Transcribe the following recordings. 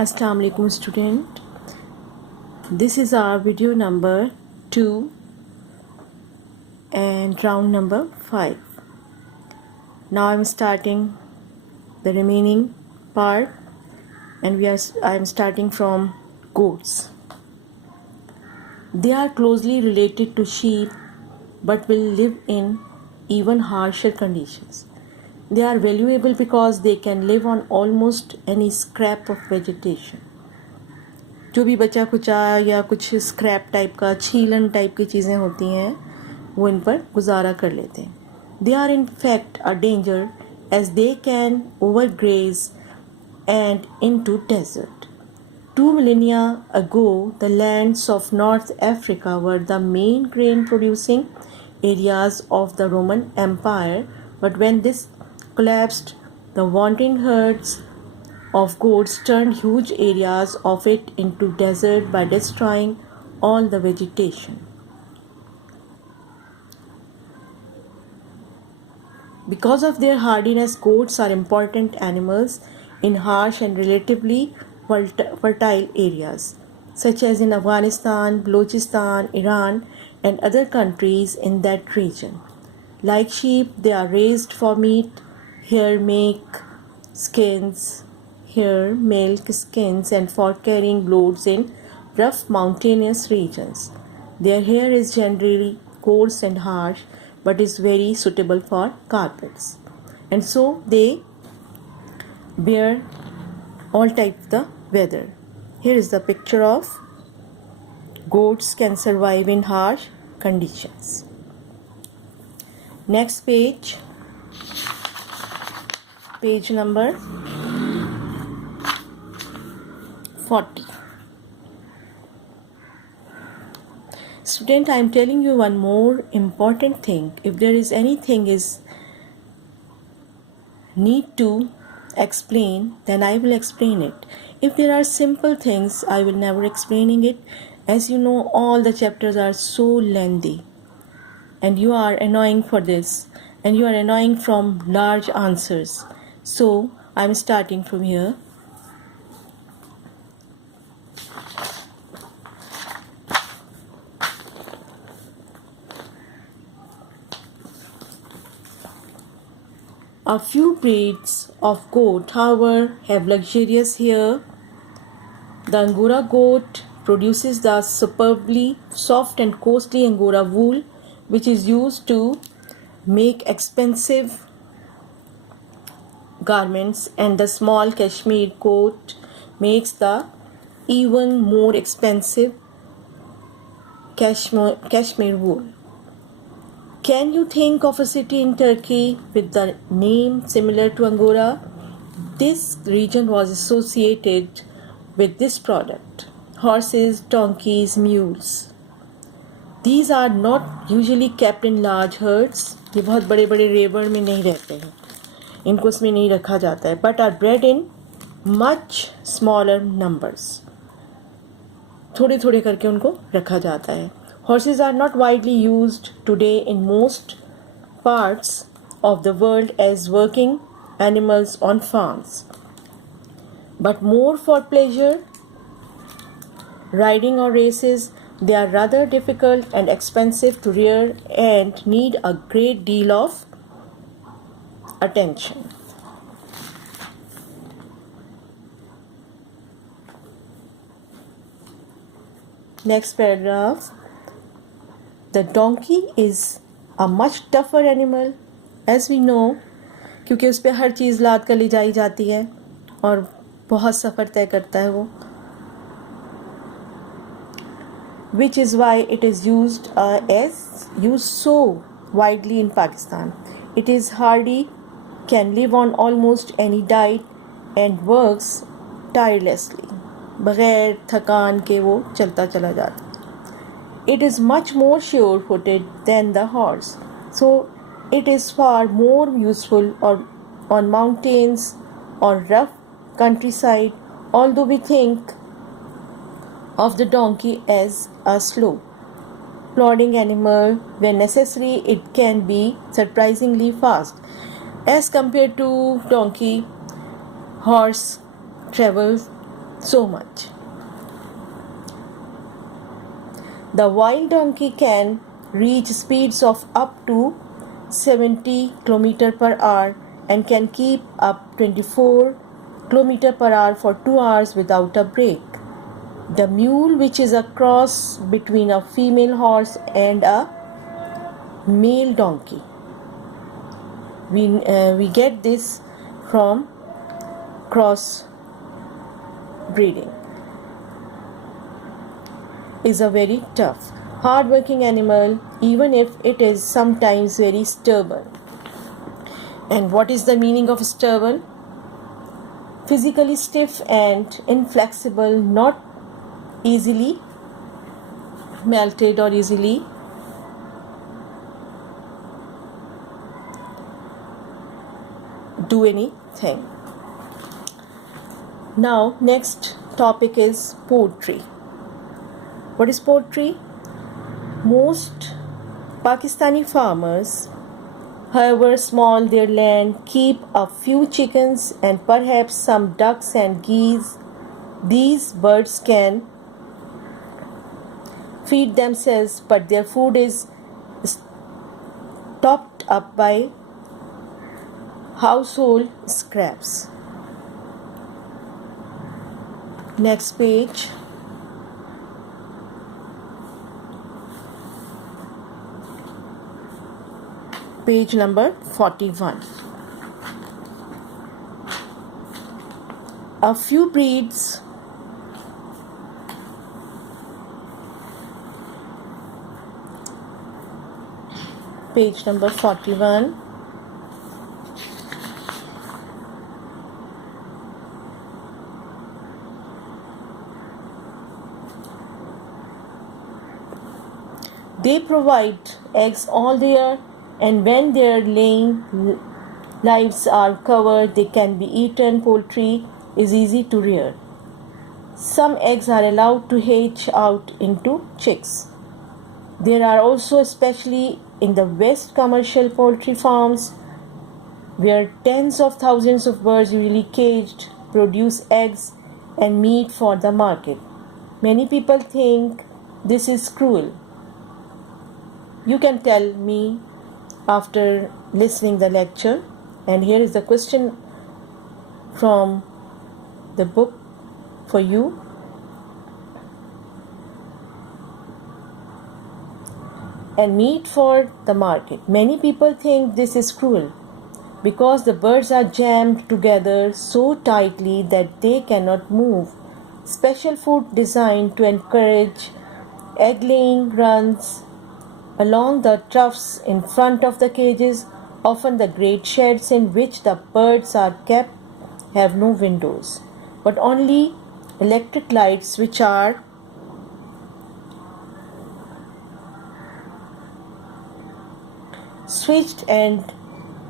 Assalamu alaikum student. This is our video number 2 and round number 5. Now I'm starting the remaining part and I'm starting from goats. They are closely related to sheep but will live in even harsher conditions. They are valuable because they can live on almost any scrap of vegetation. जो भी बचा कुचा या कुछ scrap type का छीलन type की चीज़ें होती हैं वो इन पर गुजारा कर लेते हैं. They are in fact a danger as they can overgraze and into desert. 2 millennia ago, the lands of North Africa were the main grain producing areas of the Roman Empire, but when this collapsed, the wandering herds of goats turned huge areas of it into desert by destroying all the vegetation. Because of their hardiness, goats are important animals in harsh and relatively fertile areas, such as in Afghanistan, Balochistan, Iran, and other countries in that region. Like sheep, they are raised for meat, hair, milk, skins, and for carrying loads in rough mountainous regions. Their hair is generally coarse and harsh, but is very suitable for carpets. And so they bear all types of the weather. Here is the picture of goats can survive in harsh conditions. Next page number 40. Student, I am telling you one more important thing. If there is anything is need to explain, then I will explain it. If there are simple things, I will never explaining it. As you know, all the chapters are so lengthy and you are annoying for this and you are annoying from large answers. So I am starting from here. A few breeds of goat, however, have luxurious hair. The Angora goat produces the superbly soft and costly Angora wool, which is used to make expensive garments, and the small Kashmir goat makes the even more expensive Kashmir wool. Can you think of a city in Turkey with the name similar to Angora? This region was associated with this product. Horses, donkeys, mules. These are not usually kept in large herds. ये बहुत बड़े बड़े रेबड़ में नहीं रहते हैं, इनको इसमें नहीं रखा जाता है. But are bred in much smaller numbers. थोड़े थोड़े करके उनको रखा जाता है. Horses are not widely used today in most parts of the world as working animals on farms, but more for pleasure, riding or races. They are rather difficult and expensive to rear and need a great deal of attention. Next paragraph. The donkey is a much tougher animal, as we know, क्योंकि उस पर हर चीज़ लाद कर ले जाई जाती है और बहुत सफ़र तय करता है वो. Which is why it is used so widely in Pakistan. It is hardy, can live on almost any diet, and works tirelessly. बग़ैर थकान के वो चलता चला जाता. It is much more sure-footed than the horse, so it is far more useful on mountains or rough countryside, although we think of the donkey as a slow, plodding animal. When necessary, it can be surprisingly fast. As compared to donkey, horse travels so much. The wild donkey can reach speeds of up to 70 km per hour and can keep up 24 km per hour for 2 hours without a break. The mule, which is a cross between a female horse and a male donkey. We get this from cross breeding, is a very tough, hard-working animal, even if it is sometimes very stubborn. And what is the meaning of stubborn? Physically stiff and inflexible, not easily melted or easily do anything. Now, next topic is poultry. What is poultry? Most Pakistani farmers, however small their land, keep a few chickens and perhaps some ducks and geese. These birds can feed themselves, but their food is topped up by household scraps. Next page. Page number 41. A few breeds page number 41. They provide eggs all year, and when their laying lives are covered, they can be eaten. Poultry is easy to rear. Some eggs are allowed to hatch out into chicks. There are also, especially in the West, commercial poultry farms where tens of thousands of birds, usually caged, produce eggs and meat for the market. Many people think this is cruel. You can tell me after listening the lecture. And here is the question from the book for you. And meat for the market. Many people think this is cruel because the birds are jammed together so tightly that they cannot move. Special food designed to encourage egg laying runs along the troughs in front of the cages. Often the great sheds in which the birds are kept have no windows, but only electric lights which are switched and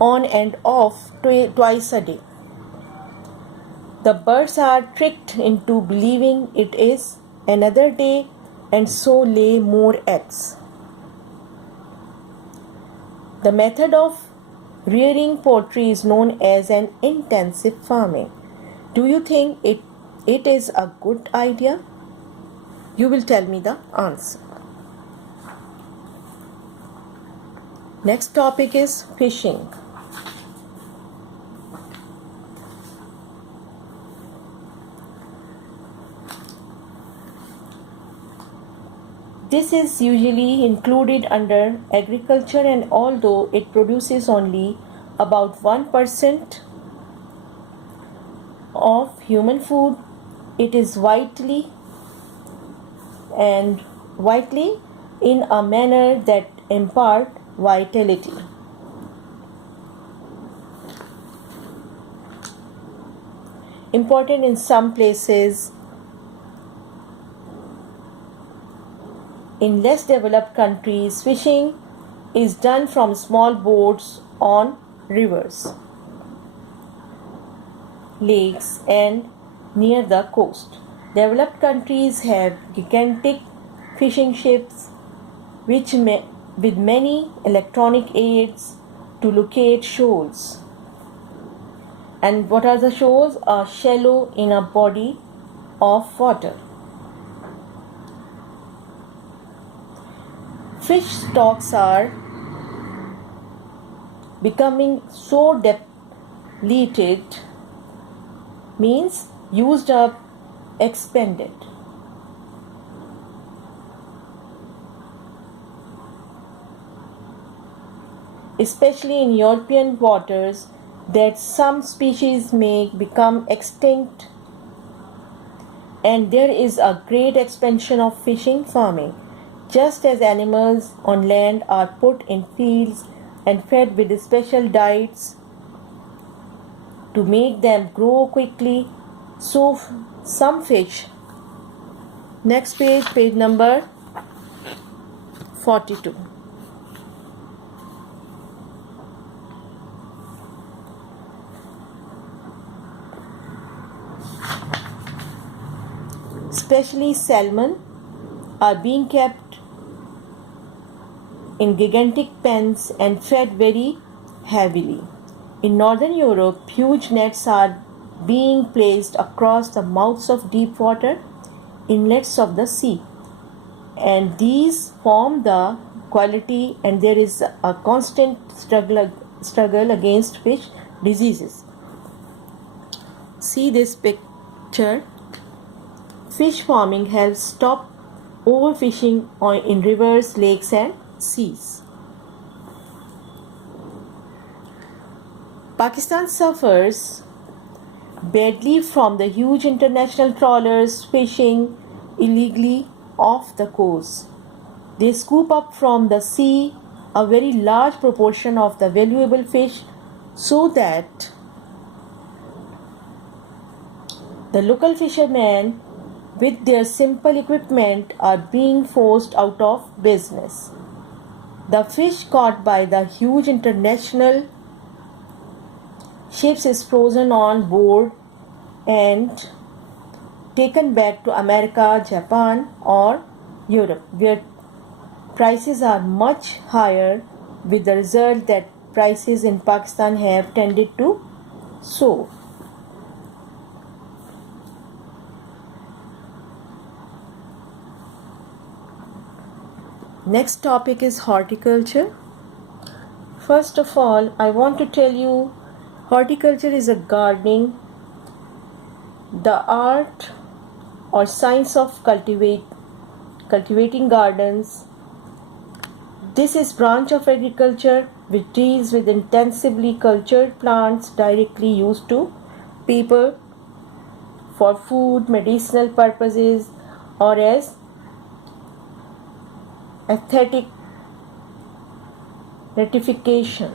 on and off twice a day. The birds are tricked into believing it is another day and so lay more eggs. The method of rearing poultry is known as an intensive farming. Do you think it is a good idea? You will tell me the answer. Next topic is fishing. This is usually included under agriculture, and although it produces only about 1% of human food, it is vitally in a manner that impart vitality. Important in some places. In less developed countries, fishing is done from small boats on rivers, lakes, and near the coast. Developed countries have gigantic fishing ships with many electronic aids to locate shoals. And what are the shoals? A shallow in a body of water. Fish stocks are becoming so depleted, means used up, expended. Especially in European waters, that some species may become extinct, and there is a great expansion of fishing farming. Just as animals on land are put in fields and fed with special diets to make them grow quickly, so some fish. Next page, page number 42. Especially salmon are being kept in gigantic pens and fed very heavily. In Northern Europe, huge nets are being placed across the mouths of deep water inlets of the sea, and these form the quality, and there is a constant struggle against fish diseases. See this picture. Fish farming helps stop overfishing in rivers, lakes and seas. Pakistan suffers badly from the huge international trawlers fishing illegally off the coast. They scoop up from the sea a very large proportion of the valuable fish, so that the local fishermen with their simple equipment are being forced out of business. The fish caught by the huge international ships is frozen on board and taken back to America, Japan or Europe, where prices are much higher, with the result that prices in Pakistan have tended to soar. Next topic is horticulture. First of all, I want to tell you, horticulture is a gardening, the art or science of cultivating gardens. This is branch of agriculture which deals with intensively cultured plants directly used to people for food, medicinal purposes, or as aesthetic gratification.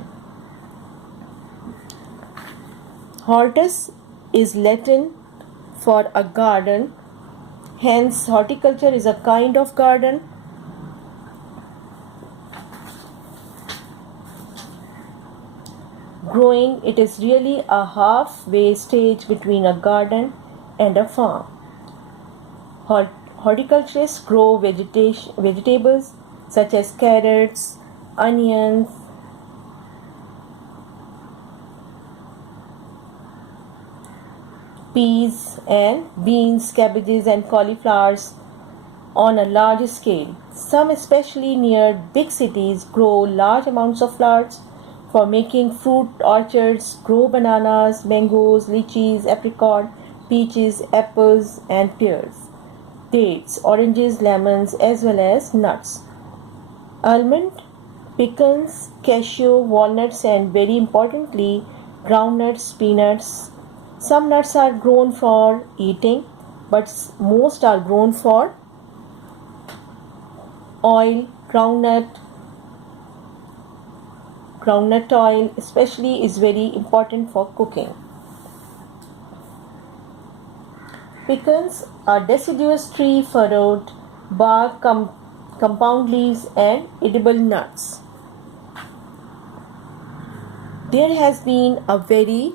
Hortus is Latin for a garden, hence horticulture is a kind of garden. Growing, it is really a halfway stage between a garden and a farm. Horticulturists grow vegetables such as carrots, onions, peas and beans, cabbages and cauliflowers on a large scale. Some, especially near big cities, grow large amounts of flowers for making fruit orchards, grow bananas, mangoes, lychees, apricot, peaches, apples and pears, dates, oranges, lemons, as well as nuts. Almond, pecans, cashew, walnuts and very importantly groundnuts, peanuts. Some nuts are grown for eating, but most are grown for oil. Groundnut oil especially is very important for cooking. Pecans are deciduous tree, furrowed bark, compound leaves and edible nuts. There has been a very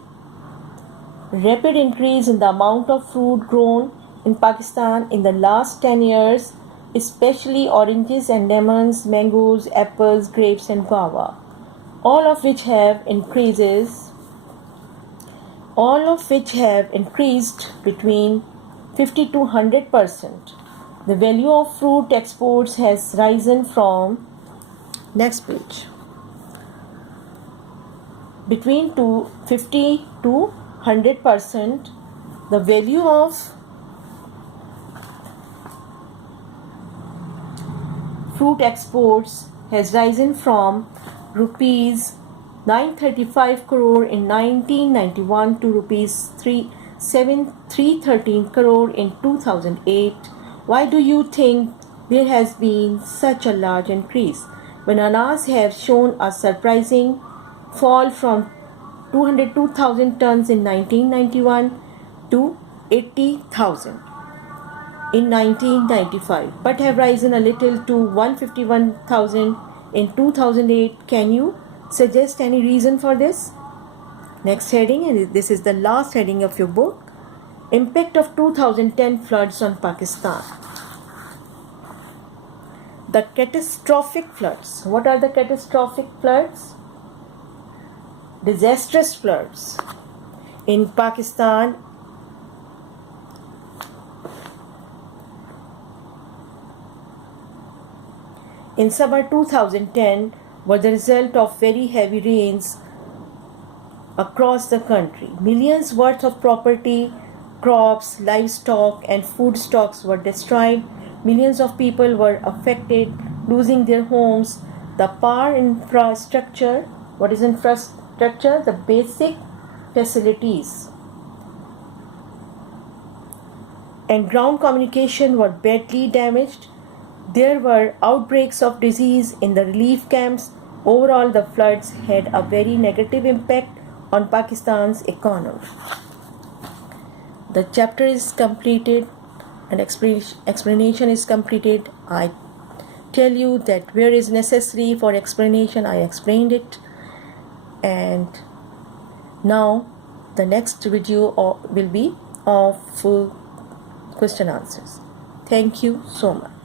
rapid increase in the amount of fruit grown in Pakistan in the last 10 years, especially oranges and lemons, mangoes, apples, grapes and guava, all of which have increased between 50 to 100%. The value of fruit exports has risen from, next page, between 50 to 100%. The value of fruit exports has risen from rupees 935 crore in 1991 to rupees 313 crore in 2008. Why do you think there has been such a large increase? Bananas have shown a surprising fall from 202,000 tons in 1991 to 80,000 in 1995, but have risen a little to 151,000 in 2008. Can you suggest any reason for this? Next heading, and this is the last heading of your book: Impact of 2010 floods on Pakistan. The catastrophic floods. What are the catastrophic floods? Disastrous floods in Pakistan in summer 2010 were the result of very heavy rains across the country. Millions worth of property, crops, livestock and food stocks were destroyed. Millions of people were affected, losing their homes. The power infrastructure, what is infrastructure? The basic facilities and ground communication were badly damaged. There were outbreaks of disease in the relief camps. Overall, the floods had a very negative impact on Pakistan's economy. The chapter is completed and explanation is completed. I tell you that where is necessary for explanation, I explained it. And now the next video will be of question answers. Thank you so much.